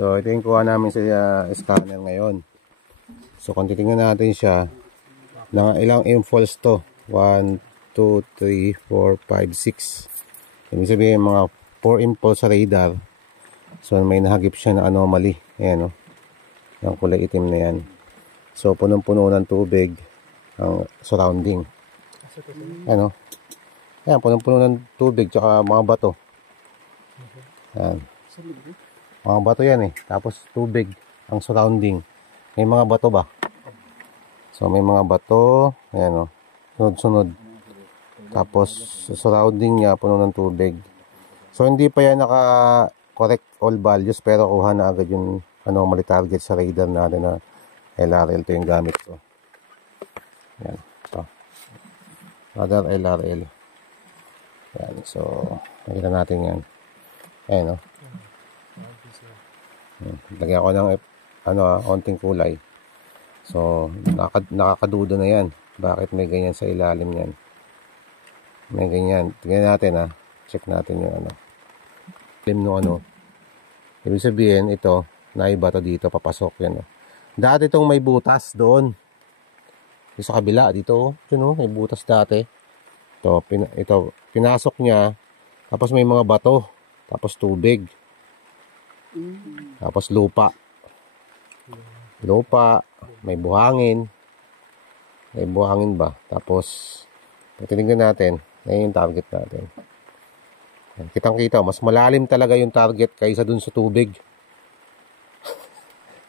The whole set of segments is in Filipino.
So, ito yung kuha namin sa scanner ngayon. So, kung titingnan natin siya, ilang impulse to? 1, 2, 3, 4, 5, 6. Ibig sabihin, mga 4 impulse sa radar. So, may nahagip siya na anomaly. Ayan, o. Ang kulay itim na yan. So, punong-puno ng tubig ang surrounding. Ayan, o. Ayan, punong-puno ng tubig, tsaka mga bato. Ayan. Mga bato yan eh. Tapos tubig ang surrounding. May mga bato ba? So may mga bato. Ayan o. Sunod-sunod. Tapos surrounding niya puno ng tubig. So hindi pa yan naka-correct all values. Pero kuha na agad yung anomaly target sa radar natin na LRL. Ito yung gamit ko. Ayan. So, radar LRL. Ayan. So nakita natin yan. Ayan o. Lagyan ko ng onting kulay. So, nakakaduda na yan. Bakit may ganyan sa ilalim yan? May ganyan. Tingnan natin Check natin yung Ibig sabihin, ito, naiba to dito, papasok yan. Dati itong may butas doon. Sa kabila, dito, may butas dati. Ito, pinasok niya. Tapos may mga bato. Tapos tubig. Tapos lupa, may buhangin ba? Tapos tinignan natin, ayun yung target natin. Kitang-kita, mas malalim talaga yung target kaysa dun sa tubig.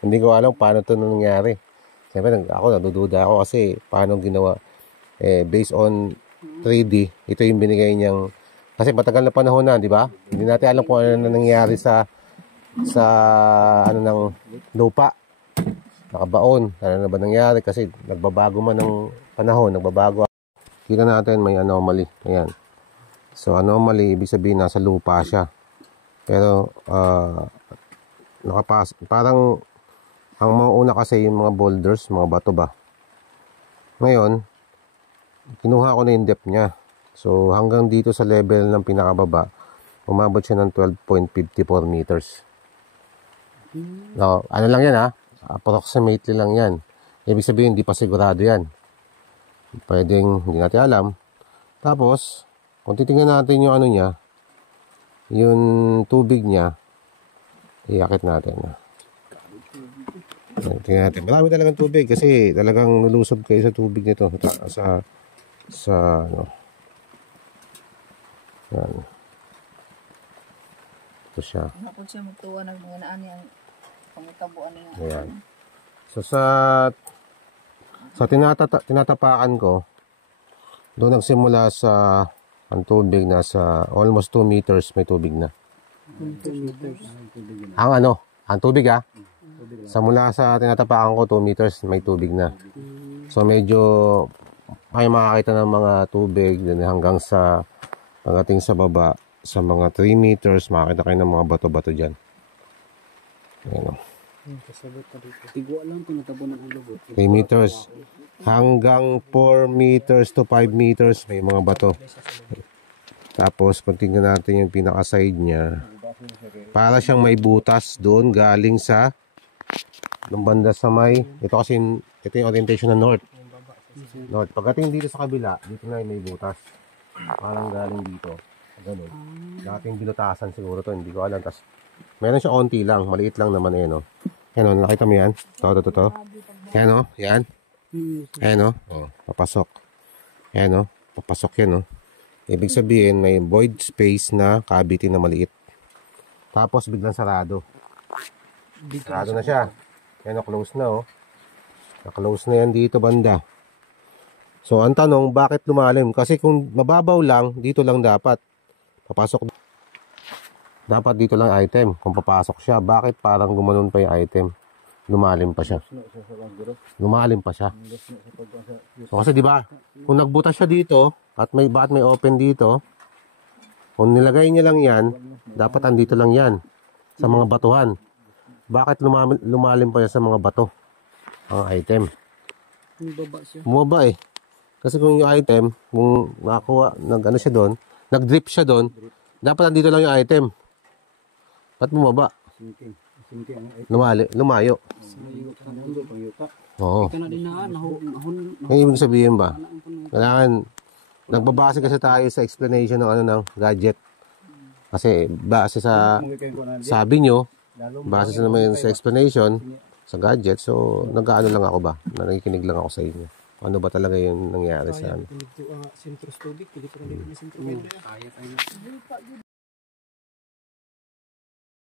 Hindi ko alam paano ito nangyari. Siyempre ako nadududa ako kasi paano ginawa. Based on 3D, ito yung binigay niyang, kasi matagal na panahon na, di ba? Hindi natin alam kung ano na nangyari sa ng lupa, nakabaon, ano na ba nangyari kasi nagbabago man ng panahon, nagbabago. Kita natin may anomaly. Ayan. So anomaly, ibig sabihin nasa lupa siya. Pero parang ang mga una kasi yung mga boulders, mga bato ba. Ngayon, kinuha ko na yung depth niya. So hanggang dito sa level ng pinakababa, umabot siya ng 12.54 meters. No, ano lang yan approximately lang yan. Ibig sabihin hindi pa sigurado yan. Pwedeng hindi natin alam. Tapos kung titingnan natin yung niya, yung tubig niya, iakit natin. Tingnan natin. Marami talagang tubig kasi talagang nulusob kayo sa tubig nito sa yan. Ito siya. Nakon siya magtuwa ng mga naan yang pangutabuan niya. Ayan. So sa tinatapakan ko, doon nagsimula sa ang tubig nasa almost 2 meters may tubig na. 2 meters. Ang tubig Sa mula sa tinatapakan ko 2 meters may tubig na. So medyo may makakita ng mga tubig hanggang sa pagdating sa baba. Sa mga 3 meters, makakita kayo ng mga bato-bato dyan. Ayan o. 3 meters. Hanggang 4 meters to 5 meters, may mga bato. Tapos, kung tingnan natin yung pinaka-side niya, para siyang may butas doon, galing sa nung banda sa may, ito yung orientation ng north. Pagdating dito sa kabila, dito na may butas. Parang galing dito. Ganun. Dating binutasan siguro to, hindi ko alam. Tas meron siya onti lang, maliit lang naman Yan nakita mo yan? Ito. Yan yan. Ayan papasok. Ayan papasok yan Ibig sabihin may void space na cavity na maliit. Tapos biglang sarado. Sarado na siya. Yan close na Na-close na yan dito banda. So ang tanong, bakit lumalim? Kasi kung mababaw lang, dito lang dapat. Papasok. Dapat dito lang item. Kung papasok siya, bakit parang gumanon pa yung item? Lumalim pa siya. So, kasi di ba, kung nagbutas siya dito at may open dito, kung nilagay niya lang yan, dapat andito lang yan sa mga batuhan. Bakit lumalim pa yan sa mga bato? Ang item. Bumaba Kasi kung yung item, kung nakakuha, siya doon, nag-drip siya doon, dapat andito lang yung item. Ba't bumaba? lumayo. Oo. Ang ibig sabihin ba? Kailangan, nagbabase kasi tayo sa explanation ng ano ng gadget. Kasi base sa sabi nyo, base sa naman sa explanation sa gadget, so nag-ano lang ako ba? Nakikinig lang ako sa inyo. Ano ba talaga yung nangyari sa ano?